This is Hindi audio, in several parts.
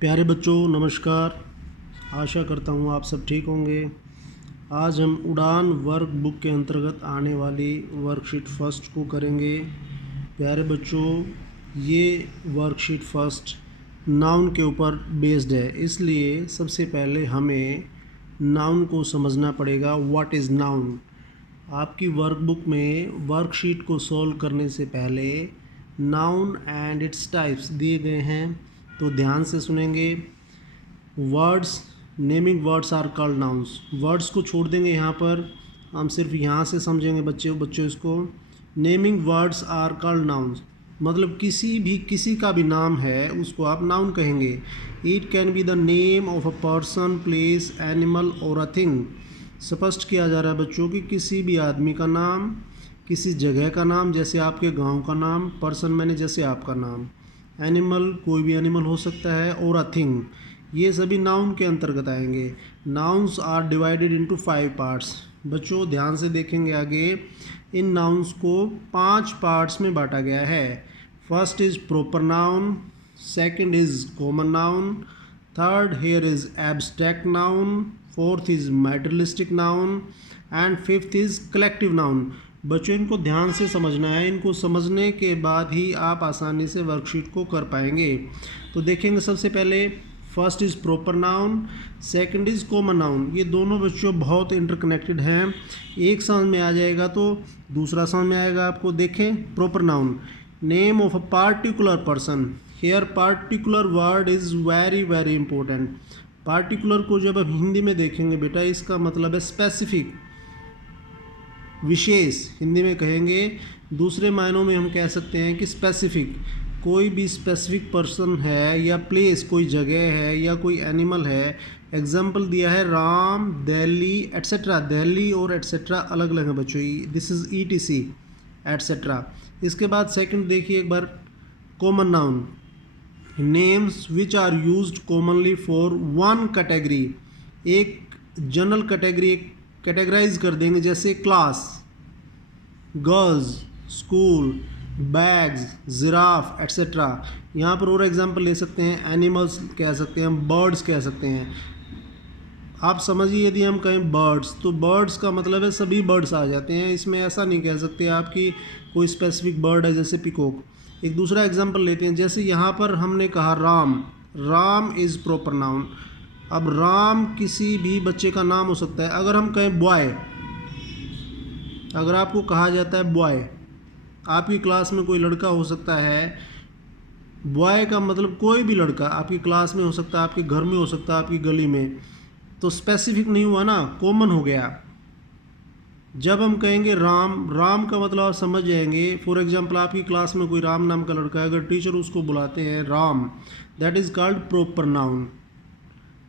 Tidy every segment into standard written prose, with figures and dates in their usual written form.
प्यारे बच्चों नमस्कार। आशा करता हूँ आप सब ठीक होंगे। आज हम उड़ान वर्क बुक के अंतर्गत आने वाली वर्कशीट फर्स्ट को करेंगे। प्यारे बच्चों, ये वर्कशीट फर्स्ट नाउन के ऊपर बेस्ड है, इसलिए सबसे पहले हमें नाउन को समझना पड़ेगा। What is noun? आपकी वर्कबुक में वर्कशीट को सॉल्व करने से पहले नाउन एंड इट्स टाइप्स दिए गए हैं, तो ध्यान से सुनेंगे। Words, naming words are called nouns. Words को छोड़ देंगे यहाँ पर, हम सिर्फ यहाँ से समझेंगे बच्चों इसको। Naming words are called nouns मतलब किसी का भी नाम है उसको आप नाउन कहेंगे। It can be the name of a person, place, animal और अ थिंग। स्पष्ट किया जा रहा है बच्चों कि किसी भी आदमी का नाम, किसी जगह का नाम, जैसे आपके गांव का नाम, पर्सन मैंने जैसे आपका नाम, एनिमल कोई भी एनिमल हो सकता है, और अ थिंग, ये सभी नाउन के अंतर्गत आएंगे। Nouns are divided into 5 parts. बच्चों ध्यान से देखेंगे आगे, इन नाउन्स को 5 पार्ट्स में बांटा गया है। First is proper noun, second is common noun, third here is abstract noun, fourth is materialistic noun and fifth is collective noun. बच्चों इनको ध्यान से समझना है, इनको समझने के बाद ही आप आसानी से वर्कशीट को कर पाएंगे। तो देखेंगे सबसे पहले first is proper noun, second is common noun. ये दोनों बच्चों बहुत इंटरकनेक्टेड हैं, एक समझ में आ जाएगा तो दूसरा समझ में आएगा आपको। देखें proper noun, name of a particular person. Here particular word is very very important. Particular को जब हम हिंदी में देखेंगे बेटा, इसका मतलब है स्पेसिफिक, विशेष हिंदी में कहेंगे। दूसरे मायनों में हम कह सकते हैं कि स्पेसिफिक, कोई भी स्पेसिफिक पर्सन है या प्लेस, कोई जगह है या कोई एनिमल है। एग्जाम्पल दिया है राम, दिल्ली एट्सेट्रा। दिल्ली और एट्सेट्रा अलग अलग है बच्चों, दिस इज़ ETC एट्सेट्रा। इसके बाद सेकंड देखिए एक बार, common noun, names which are used commonly for one category. एक जनरल कैटेगरी कैटेगराइज कर देंगे, जैसे class, girls, school, bags, giraffe etcetera. यहाँ पर और एग्जांपल ले सकते हैं, एनिमल्स कह सकते हैं, बर्ड्स कह सकते हैं। आप समझिए, यदि हम कहें बर्ड्स, तो बर्ड्स का मतलब है सभी बर्ड्स आ जाते हैं, इसमें ऐसा नहीं कह सकते आप कि कोई स्पेसिफिक बर्ड है जैसे पिकॉक। एक दूसरा एग्जांपल लेते हैं, जैसे यहाँ पर हमने कहा Ram, Ram is proper noun. अब राम किसी भी बच्चे का नाम हो सकता है। अगर हम कहें बॉय, अगर आपको कहा जाता है बॉय, आपकी क्लास में कोई लड़का हो सकता है, बॉय का मतलब कोई भी लड़का आपकी क्लास में हो सकता है, आपके घर में हो सकता है, आपकी गली में, तो स्पेसिफिक नहीं हुआ ना, कॉमन हो गया। जब हम कहेंगे राम, राम का मतलब आप समझ जाएंगे। फॉर एग्जांपल आपकी क्लास में कोई राम नाम का लड़का है, अगर टीचर उसको बुलाते हैं Ram, that is called proper noun.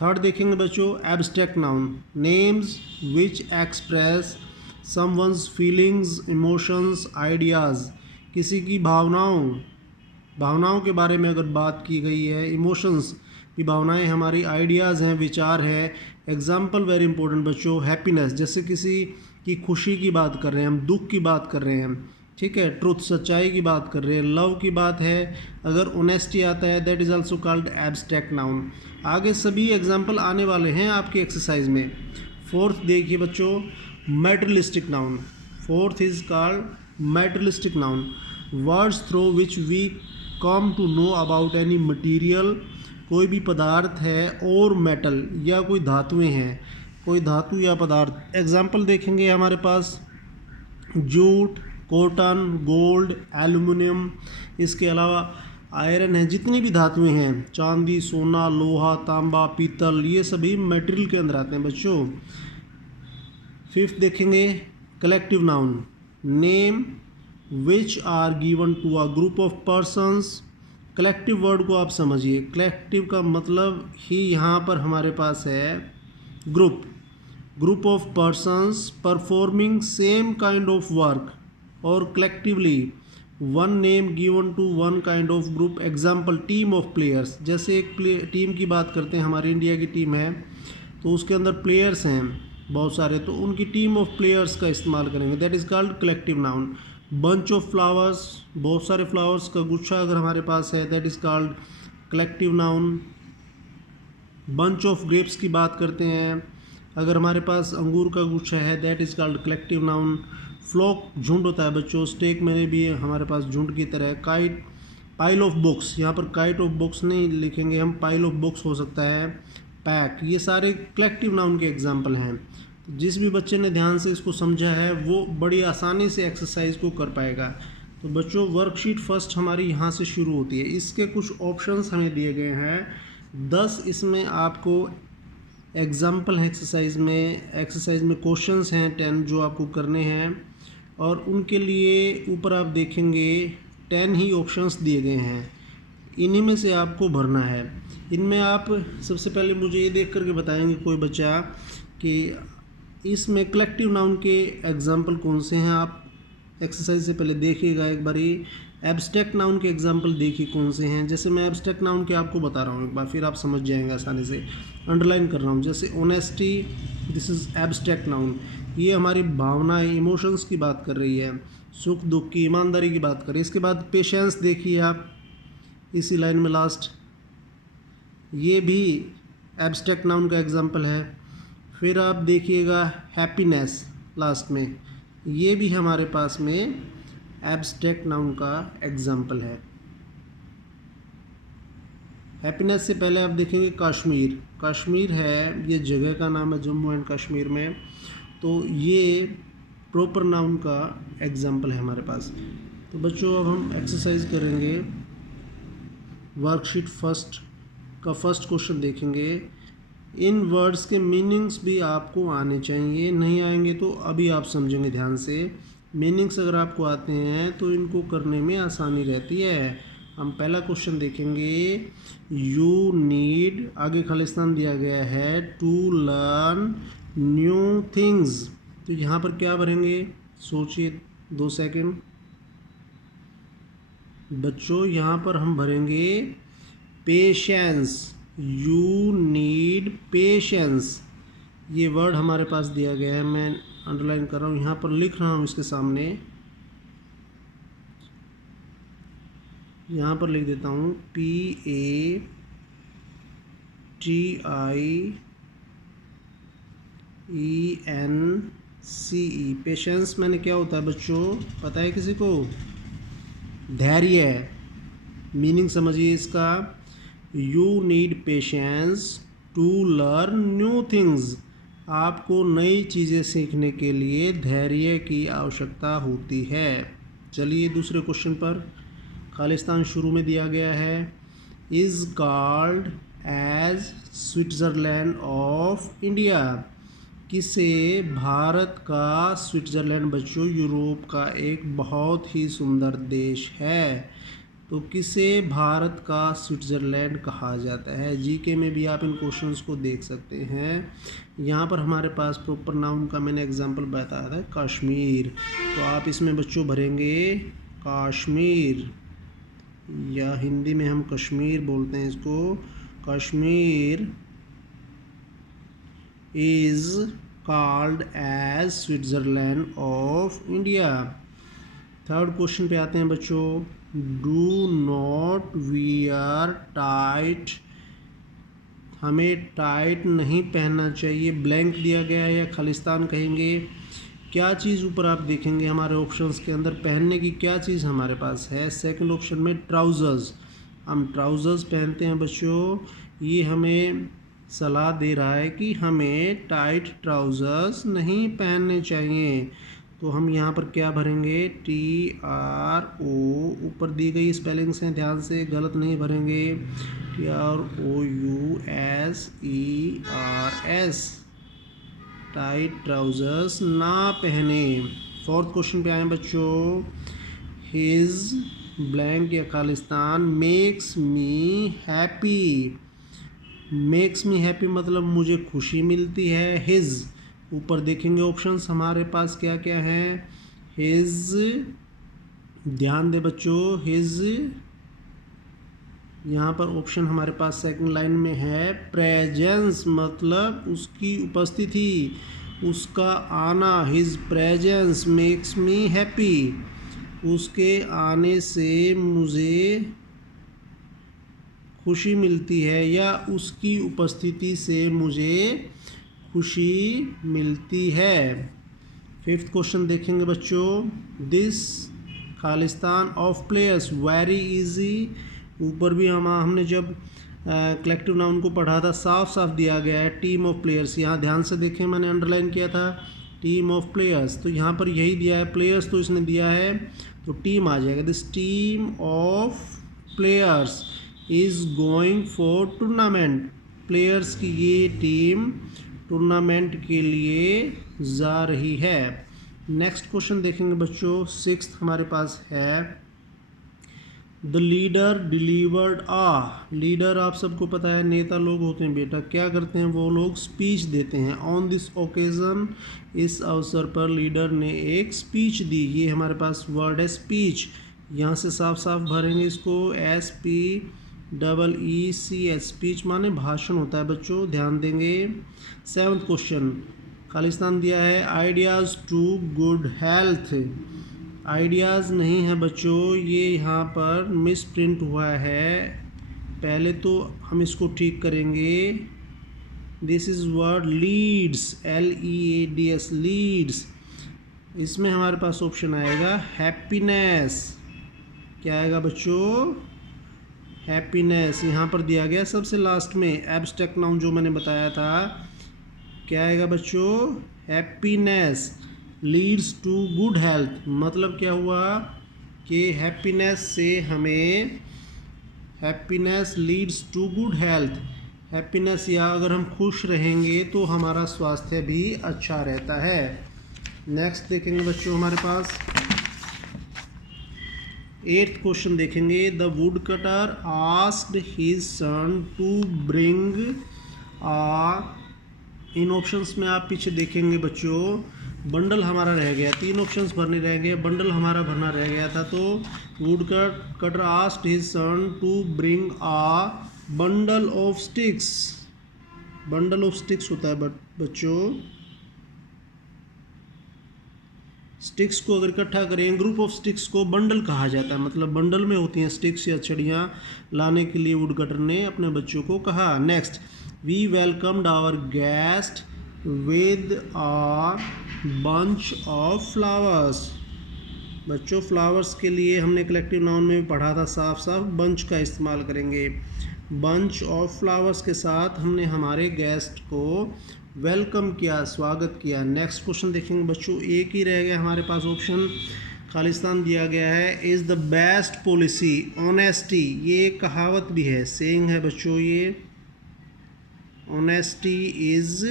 Third देखेंगे बच्चों, abstract noun, names which express someone's feelings, emotions, ideas. किसी की भावनाओं के बारे में अगर बात की गई है, इमोशंस की भावनाएं हमारी, आइडियाज़ हैं, विचार हैं। एग्जाम्पल वेरी इंपॉर्टेंट बच्चों, हैप्पीनेस, जैसे किसी की खुशी की बात कर रहे हैं हम, दुख की बात कर रहे हैं, ठीक है, ट्रुथ सच्चाई की बात कर रहे हैं, लव की बात है, अगर ऑनेस्टी आता है, that is also called abstract noun. आगे सभी एग्जाम्पल आने वाले हैं आपकी एक्सरसाइज में। फोर्थ देखिए बच्चों, materialistic noun. Fourth is called materialistic noun, words through which we come to know about any material. कोई भी पदार्थ है और मेटल या कोई धातुएं हैं, कोई धातु या पदार्थ। एग्जाम्पल देखेंगे हमारे पास जूट, कॉटन, गोल्ड, एल्युमिनियम, इसके अलावा आयरन है, जितनी भी धातुएं हैं, चांदी, सोना, लोहा, तांबा, पीतल, ये सभी मटेरियल के अंदर आते हैं बच्चों। फिफ्थ देखेंगे collective noun, name which are given to a group of persons. Collective word को आप समझिए, कलेक्टिव का मतलब ही यहाँ पर हमारे पास है group of persons performing same kind of work और collectively one name given to one kind of group. Example team of players, जैसे एक टीम की बात करते हैं, हमारी इंडिया की टीम है तो उसके अंदर प्लेयर्स हैं बहुत सारे, तो उनकी टीम ऑफ प्लेयर्स का इस्तेमाल करेंगे, that is called collective noun. Bunch of flowers, बहुत सारे फ्लावर्स का गुच्छा अगर हमारे पास है, that is called collective noun. Bunch of grapes की बात करते हैं, अगर हमारे पास अंगूर का गुच्छा है that is called collective noun. Flock झुंड होता है बच्चों, स्टेक मैंने भी हमारे पास झुंड की तरह। काइट पाइल ऑफ बुक्स, यहाँ पर काइट ऑफ बुक्स नहीं लिखेंगे हम, पाइल ऑफ बुक्स हो सकता है। पैक, ये सारे कलेक्टिव नाउन के एग्जाम्पल हैं। जिस भी बच्चे ने ध्यान से इसको समझा है वो बड़ी आसानी से एक्सरसाइज को कर पाएगा। तो बच्चों वर्कशीट फर्स्ट हमारी यहाँ से शुरू होती है। इसके कुछ ऑप्शंस हमें दिए गए हैं 10, इसमें आपको एग्जाम्पल है एक्सरसाइज में क्वेश्चंस हैं 10 जो आपको करने हैं, और उनके लिए ऊपर आप देखेंगे 10 ही ऑप्शंस दिए गए हैं, इन्हीं में से आपको भरना है। इनमें आप सबसे पहले मुझे ये देख करके बताएंगे कोई बच्चा कि इसमें कलेक्टिव नाउन के एग्जाम्पल कौन से हैं। आप एक्सरसाइज से पहले देखिएगा एक बारी। एब्स्ट्रैक्ट नाउन के एग्जाम्पल देखिए कौन से हैं। जैसे मैं एब्स्ट्रैक्ट नाउन के आपको बता रहा हूँ एक बार, फिर आप समझ जाएंगे आसानी से। अंडरलाइन कर रहा हूँ, जैसे honesty, this is abstract noun, ये हमारी भावनाएं इमोशंस की बात कर रही है, सुख दुख की, ईमानदारी की बात कर रही है। इसके बाद पेशेंस देखिए आप इसी लाइन में लास्ट, ये भी एब्स्ट्रैक्ट नाउन का एग्जाम्पल है। फिर आप देखिएगा हैप्पीनेस लास्ट में, ये भी हमारे पास में एब्स्ट्रैक्ट नाउन का एग्जाम्पल है। हैप्पीनेस से पहले आप देखेंगे कश्मीर, कश्मीर है ये जगह का नाम है जम्मू एंड कश्मीर में, तो ये प्रॉपर नाउन का एग्जाम्पल है हमारे पास। तो बच्चों अब हम एक्सरसाइज करेंगे। वर्कशीट फर्स्ट का फर्स्ट क्वेश्चन देखेंगे। इन वर्ड्स के मीनिंग्स भी आपको आने चाहिए, नहीं आएंगे तो अभी आप समझेंगे ध्यान से। मीनिंग्स अगर आपको आते हैं तो इनको करने में आसानी रहती है। हम पहला क्वेश्चन देखेंगे। यू नीड, आगे खालिस्तान दिया गया है, टू लर्न न्यू थिंग्स, तो यहाँ पर क्या भरेंगे सोचिए 2 सेकंड बच्चों। यहाँ पर हम भरेंगे पेशेंस, यू नीड पेशेंस, ये वर्ड हमारे पास दिया गया है, मैं अंडरलाइन कर रहा हूँ, यहाँ पर लिख रहा हूँ इसके सामने, यहाँ पर लिख देता हूँ PATIENCE, पेशेंस मैंने क्या होता है बच्चों पता है किसी को? धैर्य। मीनिंग समझिए इसका, you need patience to learn new things, आपको नई चीज़ें सीखने के लिए धैर्य की आवश्यकता होती है। चलिए दूसरे क्वेश्चन पर, खालिस्तान शुरू में दिया गया है। Is called as Switzerland of India, किसे भारत का स्विट्ज़रलैंड बच्चों यूरोप का एक बहुत ही सुंदर देश है, तो किसे भारत का स्विट्ज़रलैंड कहा जाता है। जीके में भी आप इन क्वेश्चंस को देख सकते हैं। यहाँ पर हमारे पास प्रॉपर नाउन का मैंने एग्जांपल बताया था कश्मीर, तो आप इसमें बच्चों भरेंगे कश्मीर, या हिंदी में हम कश्मीर बोलते हैं इसको। Kashmir is called as Switzerland of India. Third question पे आते हैं बच्चों। डू नॉट वियर टाइट, हमें टाइट नहीं पहनना चाहिए, ब्लैंक दिया गया है या खालिस्तान कहेंगे। क्या चीज़ ऊपर आप देखेंगे हमारे ऑप्शंस के अंदर पहनने की क्या चीज़ हमारे पास है। सेकंड ऑप्शन में ट्राउज़र्स, हम ट्राउज़र्स पहनते हैं बच्चों, ये हमें सलाह दे रहा है कि हमें टाइट ट्राउज़र्स नहीं पहनने चाहिए। तो हम यहाँ पर क्या भरेंगे TRO, ऊपर दी गई स्पेलिंग्स हैं ध्यान से, गलत नहीं भरेंगे। TROUSERS, टाइट ट्राउज़र्स ना पहने। फोर्थ क्वेश्चन पे आए बच्चों। हिज ब्लैंक या Khalistan makes me happy, makes me happy मतलब मुझे खुशी मिलती है। हिज, ऊपर देखेंगे ऑप्शंस हमारे पास क्या क्या हैं। हिज, ध्यान दे बच्चों, हिज, यहाँ पर ऑप्शन हमारे पास सेकंड लाइन में है। प्रेजेंस मतलब उसकी उपस्थिति, उसका आना। His presence makes me happy, उसके आने से मुझे खुशी मिलती है या उसकी उपस्थिति से मुझे खुशी मिलती है। फिफ्थ क्वेश्चन देखेंगे बच्चों, this Khalistan of players very easy. ऊपर भी हमने जब कलेक्टिव नाउन को पढ़ा था साफ साफ दिया गया है टीम ऑफ प्लेयर्स। यहाँ ध्यान से देखें, मैंने अंडरलाइन किया था टीम ऑफ प्लेयर्स, तो यहाँ पर यही दिया है, प्लेयर्स तो इसने दिया है तो टीम आ जाएगा। This team of players is going for tournament. Players की ये टीम टूर्नामेंट के लिए जा रही है। नेक्स्ट क्वेश्चन देखेंगे बच्चों, सिक्स्थ हमारे पास है the leader delivered a. Leader आप सबको पता है नेता लोग होते हैं बेटा, क्या करते हैं वो लोग, स्पीच देते हैं। ऑन दिस ओकेज़न, इस अवसर पर लीडर ने एक स्पीच दी। ये हमारे पास वर्ड है स्पीच, यहाँ से साफ साफ भरेंगे इसको, SPEECH। स्पीच माने भाषण होता है बच्चों, ध्यान देंगे। सेवंथ क्वेश्चन खालिस्तान दिया है ideas to good health. Ideas नहीं है बच्चों, ये यहाँ पर मिस प्रिंट हुआ है। पहले तो हम इसको ठीक करेंगे। This is word leads, LEADS, leads. इसमें हमारे पास ऑप्शन आएगा हैप्पीनेस। क्या आएगा बच्चों, हैप्पीनेस। यहाँ पर दिया गया सबसे लास्ट में एब्स्ट्रैक्ट नाउन जो मैंने बताया था, क्या आएगा बच्चों, happiness leads to good health. मतलब क्या हुआ कि हैप्पीनेस से हमें, happiness leads to good health. Happiness या अगर हम खुश रहेंगे तो हमारा स्वास्थ्य भी अच्छा रहता है। नेक्स्ट देखेंगे बच्चों हमारे पास एट्थ क्वेश्चन देखेंगे, the woodcutter asked his son to bring a. इन ऑप्शंस में आप पीछे देखेंगे बच्चों, बंडल हमारा रह गया, 3 ऑप्शंस भरने रह गए, बंडल हमारा भरना रह गया था। तो woodcutter asked his son to bring a bundle of sticks. Bundle of sticks होता है बच्चों, स्टिक्स को अगर इकट्ठा करें, ग्रुप ऑफ स्टिक्स को बंडल कहा जाता है। मतलब बंडल में होती हैं स्टिक्स या छड़ियाँ, लाने के लिए वुड कटर ने अपने बच्चों को कहा। Next, we welcomed our guest with a bunch of flowers. बच्चों फ्लावर्स के लिए हमने कलेक्टिव नाउन में भी पढ़ा था साफ साफ, बंच का इस्तेमाल करेंगे। बंच ऑफ फ्लावर्स के साथ हमने हमारे गेस्ट को वेलकम किया, स्वागत किया। नेक्स्ट क्वेश्चन देखेंगे बच्चों, एक ही रह गया हमारे पास ऑप्शन, खालिस्तान दिया गया है is the best policy honesty. ये कहावत भी है, सेइंग है बच्चों, ये honesty is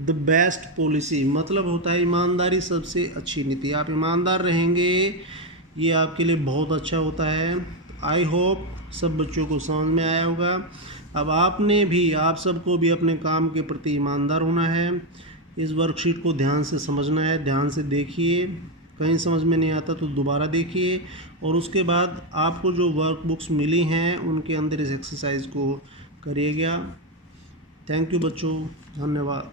the best policy. मतलब होता है ईमानदारी सबसे अच्छी नीति। आप ईमानदार रहेंगे ये आपके लिए बहुत अच्छा होता है। आई होप सब बच्चों को समझ में आया होगा। अब आपने भी, आप सबको भी अपने काम के प्रति ईमानदार होना है। इस वर्कशीट को ध्यान से समझना है, ध्यान से देखिए, कहीं समझ में नहीं आता तो दोबारा देखिए, और उसके बाद आपको जो वर्क बुक्स मिली हैं उनके अंदर इस एक्सरसाइज को करिएगा। थैंक यू बच्चों, धन्यवाद।